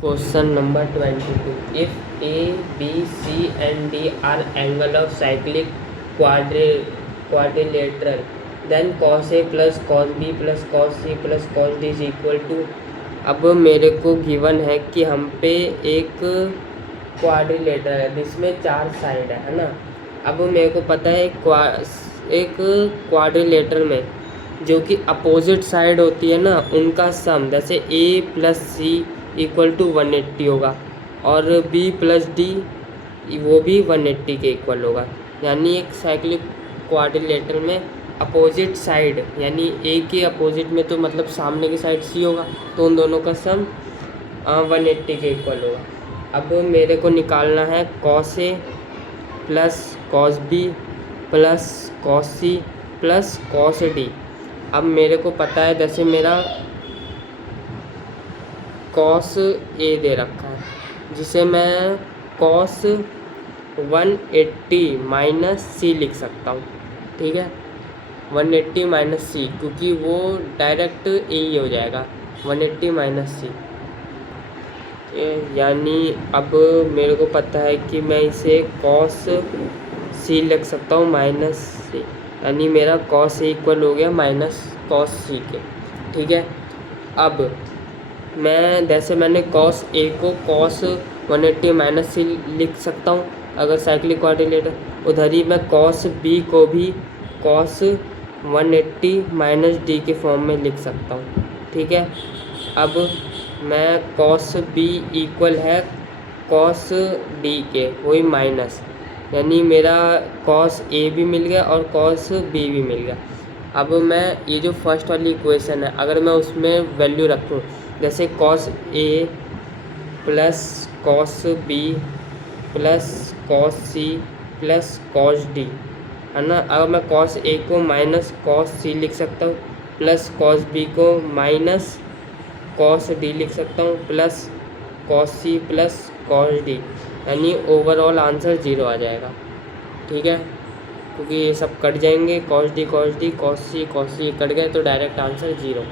Question number 22. If A, B, C and D are angle of cyclic quadrilateral, then cos A plus cos B plus cos C plus cos D is equal to। अब मेरे को given है कि हम पे एक quadrilateral है जिसमें 4 साइड है ना। अब मेरे को पता है एक क्वाड्रिलेटरल में जो कि अपोजिट साइड होती है ना उनका सम, जैसे A plus C equal to 180 होगा और B प्लस डी वो भी 180 के इक्वल होगा। यानी एक साइक्लिक क्वाड्रिलेटरल में अपोजिट साइड यानी A के अपोजिट में तो मतलब सामने की साइड C होगा, तो उन दोनों का सम 180 के इक्वल होगा। अब मेरे को निकालना है cos A plus cos B plus cos C plus cos D। अब मेरे को पता है जैसे मेरा cos A दे रखा है जिसे मैं cos 180 माइनस C लिख सकता हूँ, ठीक है। 180 माइनस C क्योंकि वो डायरेक्ट A ही हो जाएगा 180 माइनस C। यानी अब मेरे को पता है कि मैं इसे cos C लिख सकता हूँ माइनस C, यानी मेरा cos A इक्वल हो गया माइनस cos C के, ठीक है। अब मैं जैसे मैंने cos A को cos 180 माइनस C लिख सकता हूँ अगर साइक्लिक क्वाड्रिलेटरल, उधर ही मैं cos B को भी cos 180 माइनस D के फॉर्म में लिख सकता हूँ, ठीक है। अब मैं cos B इक्वल है cos D के, वही माइनस, यानी मेरा cos A भी मिल गया और cos B भी मिल गया। अब मैं ये जो फर्स्ट वाली इक्वेशन है अगर मैं उसमें वैल्यू रखूँ, जैसे cos A plus cos B plus cos C plus cos D है ना। अब मैं cos A को माइनस cos C लिख सकता हूँ प्लस cos B को माइनस cos D लिख सकता हूँ plus cos C plus cos D, यानी ओवरऑल आंसर 0 आ जाएगा, ठीक है। क्योंकि ये सब कट जाएंगे, cos D cos D cos C cut गए तो डायरेक्ट आंसर 0।